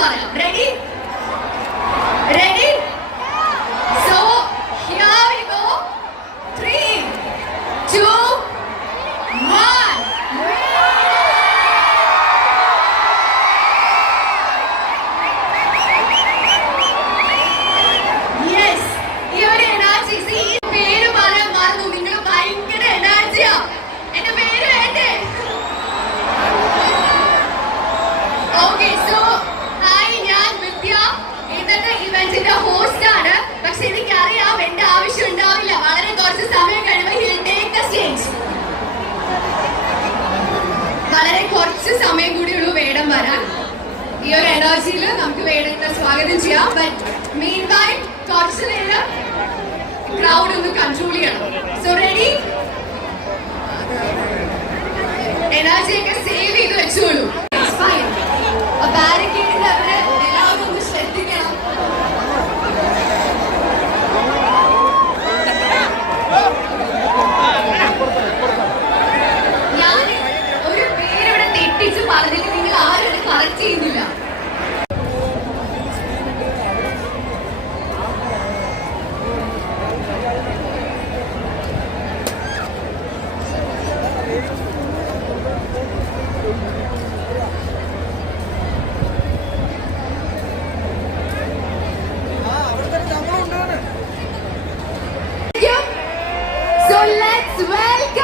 പറയാം റെഡി കുറച്ച് സമയം കൂടിയുള്ളൂ വേടം വരാൻ. ഈ ഒരു എനർജിയിൽ നമുക്ക് വേടത്തെ സ്വാഗതം ചെയ്യാം. ബട്ട് മെയിൻ ബൈ കുറച്ച് നേരം ക്രൗഡ് ഒന്ന് കൺട്രോൾ ചെയ്യണം. സോ റെഡി എനർജിയൊക്കെ സേവ് ചെയ്ത് വെച്ചോളൂ. So let's welcome,